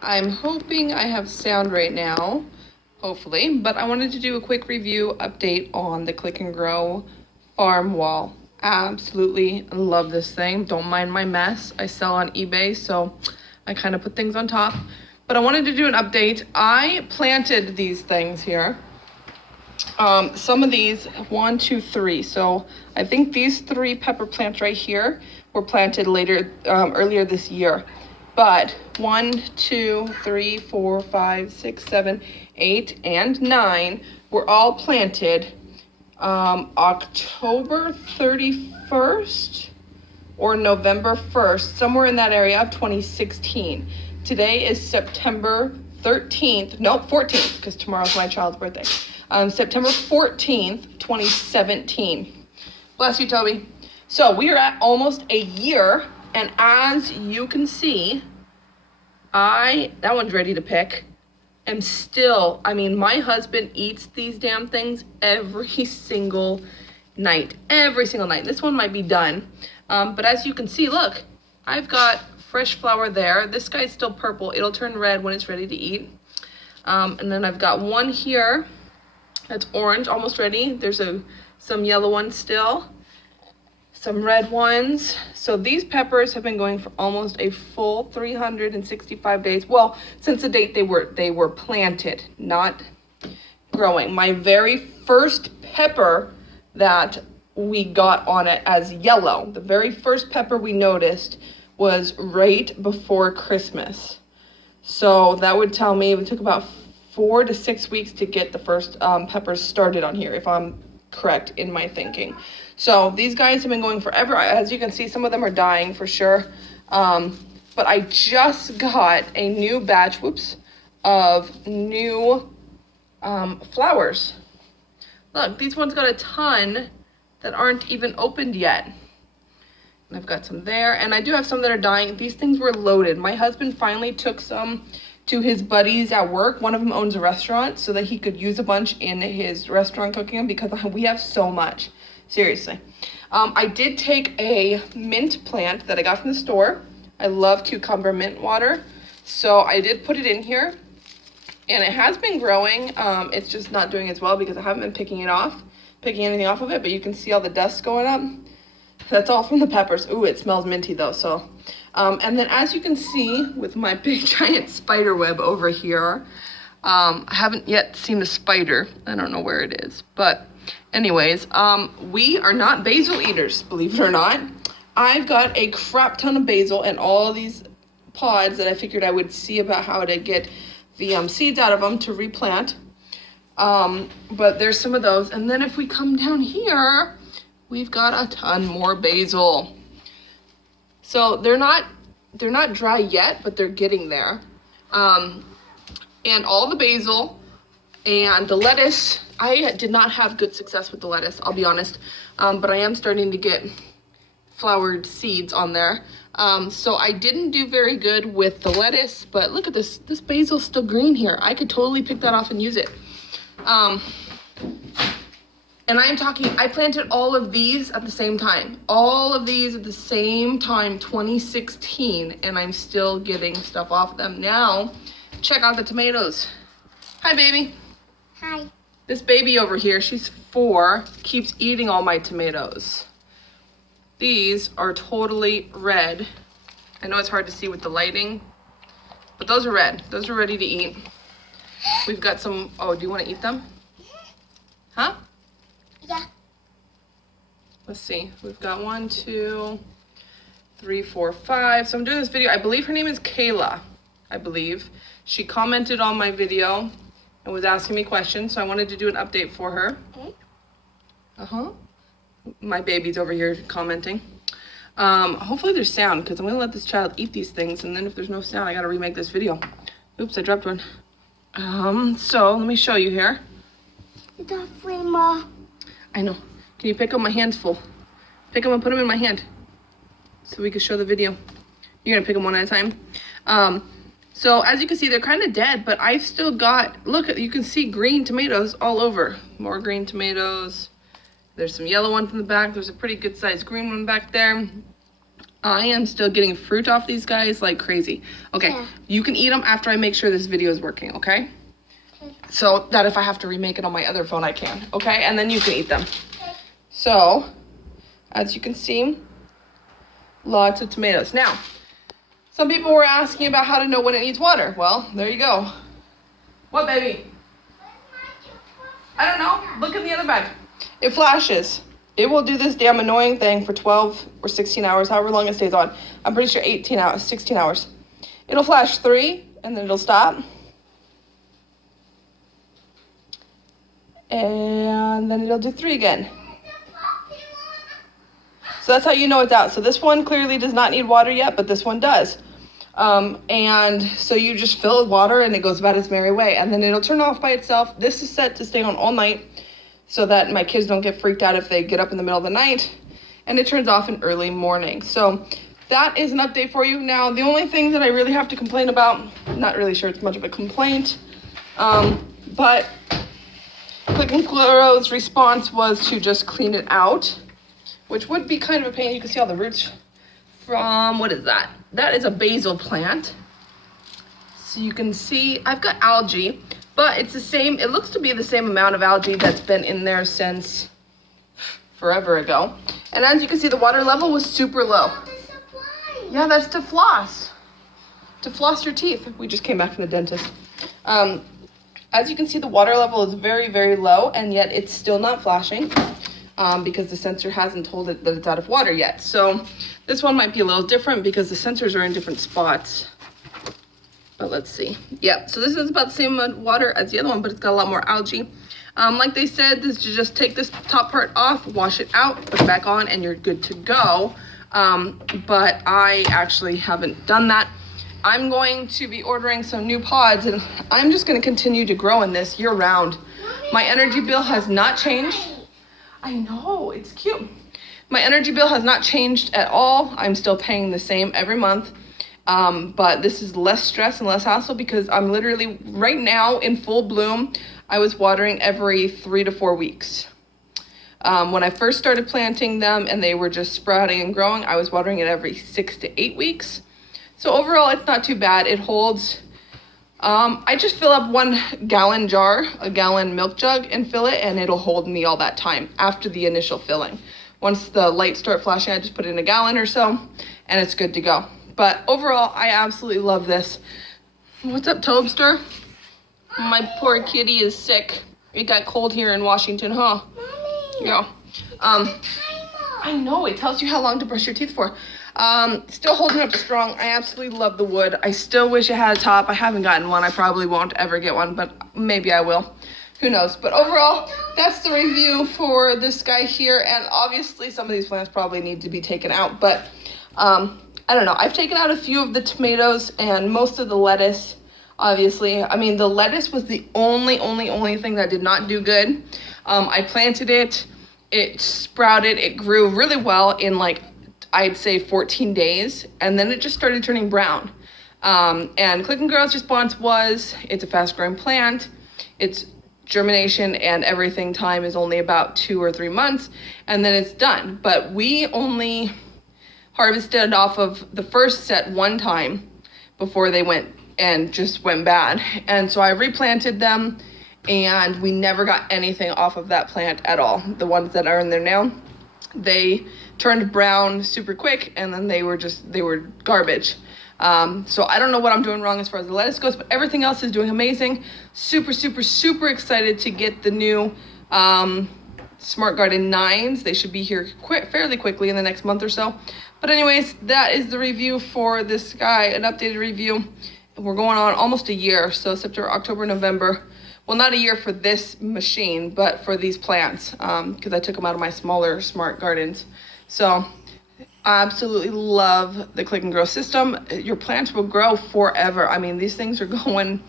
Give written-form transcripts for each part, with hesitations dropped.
I'm hoping I have sound right now, hopefully, but I wanted to do a quick review update on the Click and Grow farm wall. Absolutely love this thing. Don't mind my mess. I sell on eBay, so I kind of put things on top. But I wanted to do an update. I planted these things here. Some of these, 1, 2, 3. So I think these 3 pepper plants right here were planted earlier this year. But 1, 2, 3, 4, 5, 6, 7, 8, and 9 were all planted October 31st or November 1st, somewhere in that area of 2016. Today is September 13th, no, 14th, because tomorrow's my child's birthday. September 14th, 2017. Bless you, Toby. So we are at almost a year, and as you can see, that one's ready to pick. Am still, my husband eats these damn things every single night. Every single night. This one might be done. But as you can see, look, I've got fresh flower there. This guy's still purple. It'll turn red when it's ready to eat. And then I've got one here that's orange, almost ready. There's some yellow ones still, some red ones. So these peppers have been going for almost a full 365 days. Well, since the date they were planted, not growing. My very first pepper that we got on it as yellow, the very first pepper we noticed was right before Christmas. So that would tell me it took about 4 to 6 weeks to get the first peppers started on here, if I'm correct in my thinking. So these guys have been going forever. As you can see, some of them are dying for sure. But I just got a new batch, of new flowers. Look, these ones got a ton that aren't even opened yet. And I've got some there, and I do have some that are dying. These things were loaded. My husband finally took some to his buddies at work. One of them owns a restaurant, so that he could use a bunch in his restaurant cooking them, because we have so much. Seriously. I did take a mint plant that I got from the store. I love cucumber mint water. So I did put it in here, and it has been growing. It's just not doing as well because I haven't been picking anything off of it, but you can see all the dust going up. That's all from the peppers. Ooh, it smells minty though, so. And then as you can see with my big giant spider web over here, I haven't yet seen a spider. I don't know where it is, but anyways, we are not basil eaters, believe it or not. I've got a crap ton of basil and all these pods that I figured I would see about how to get the seeds out of them to replant. But there's some of those. And then if we come down here, we've got a ton more basil. So they're not dry yet, but they're getting there. And all the basil and the lettuce, I did not have good success with the lettuce, I'll be honest. But I am starting to get flowered seeds on there. So I didn't do very good with the lettuce, but look at this basil's still green here. I could totally pick that off and use it. And I planted all of these at the same time. All of these at the same time, 2016, and I'm still getting stuff off them. Now, check out the tomatoes. Hi, baby. Hi. This baby over here, she's 4, keeps eating all my tomatoes. These are totally red. I know it's hard to see with the lighting, but those are red. Those are ready to eat. We've got some, oh, do you want to eat them? Huh? Yeah. Let's see. We've got 1, 2, 3, 4, 5. So I'm doing this video. I believe her name is Kayla. I believe. She commented on my video and was asking me questions, so I wanted to do an update for her. My baby's over here commenting. Hopefully there's sound, because I'm going to let this child eat these things, and then if there's no sound, I got to remake this video. Oops, I dropped one. So let me show you here. It's a free more. I know. Can you pick up my hands full? Pick them and put them in my hand so we can show the video. You're gonna pick them one at a time. So as you can see, they're kind of dead, but I've still got, look, you can see green tomatoes all over. More green tomatoes. There's some yellow ones in the back. There's a pretty good sized green one back there. I am still getting fruit off these guys like crazy. Okay, Yeah. you can eat them after I make sure this video is working, okay? So that if I have to remake it on my other phone, I can, okay? And then you can eat them. So, as you can see, lots of tomatoes. Now, some people were asking about how to know when it needs water. Well, there you go. What, baby? I don't know. Look in the other bag. It flashes. It will do this damn annoying thing for 12 or 16 hours, however long it stays on. I'm pretty sure 18 hours, 16 hours. It'll flash 3, and then it'll stop. And then it'll do 3 again. So that's how you know it's out. So this one clearly does not need water yet, but this one does. And so you just fill it with water and it goes about its merry way. And then it'll turn off by itself. This is set to stay on all night so that my kids don't get freaked out if they get up in the middle of the night. And it turns off in early morning. So that is an update for you. Now, the only thing that I really have to complain about, not really sure it's much of a complaint, but Click and Claro's response was to just clean it out, which would be kind of a pain. You can see all the roots from, what is that? That is a basil plant. So you can see, I've got algae, but it's the same, it looks to be the same amount of algae that's been in there since forever ago. And as you can see, the water level was super low. Yeah, that's to floss. To floss your teeth. We just came back from the dentist. As you can see, the water level is very, very low, and yet it's still not flashing. Because the sensor hasn't told it that it's out of water yet. So this one might be a little different because the sensors are in different spots. But let's see. Yeah, so this is about the same amount of water as the other one, but it's got a lot more algae. Like they said, this is just take this top part off, wash it out, put it back on, and you're good to go. But I actually haven't done that. I'm going to be ordering some new pods, and I'm just going to continue to grow in this year round. My energy bill has not changed. I know, it's cute. My energy bill has not changed at all. I'm still paying the same every month. But this is less stress and less hassle because I'm literally right now in full bloom. I was watering every 3 to 4 weeks. When I first started planting them and they were just sprouting and growing, I was watering it every 6 to 8 weeks. So overall, it's not too bad. It holds. I just fill up 1 gallon jar, a gallon milk jug, and fill it, and it'll hold me all that time after the initial filling. Once the lights start flashing, I just put in a gallon or so, and it's good to go. But overall, I absolutely love this. What's up, Tobster? My poor kitty is sick. It got cold here in Washington, huh? Mommy. Yeah. I know, it tells you how long to brush your teeth for. Still holding up strong. I absolutely love the wood. I still wish it had a top. I haven't gotten one. I probably won't ever get one, but maybe I will. Who knows? But overall, that's the review for this guy here. And obviously some of these plants probably need to be taken out, but I don't know. I've taken out a few of the tomatoes and most of the lettuce, obviously. I mean, the lettuce was the only thing that did not do good. I planted it. It sprouted. It grew really well in like, I'd say 14 days, and then it just started turning brown. And Click and Grow's response was, it's a fast growing plant. Its germination and everything time is only about 2 or 3 months, and then it's done. But we only harvested off of the first set 1 time before they went and just went bad. And so I replanted them, and we never got anything off of that plant at all. The ones that are in there now, they turned brown super quick, and then they were garbage. So I don't know what I'm doing wrong as far as the lettuce goes, but everything else is doing amazing. Super excited to get the new Smart Garden 9s. They should be here fairly quickly in the next month or so. But anyways, that is the review for this guy, an updated review. We're going on almost a year, so September, October, November. Well, not a year for this machine, but for these plants, because I took them out of my smaller Smart Gardens. So I absolutely love the Click and Grow system. Your plants will grow forever. I mean, these things are going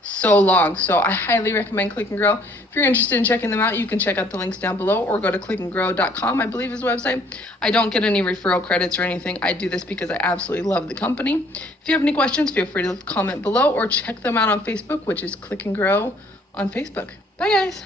so long. So I highly recommend Click and Grow. If you're interested in checking them out, you can check out the links down below or go to clickandgrow.com, I believe is the website. I don't get any referral credits or anything. I do this because I absolutely love the company. If you have any questions, feel free to comment below or check them out on Facebook, which is Click and Grow on Facebook. Bye, guys.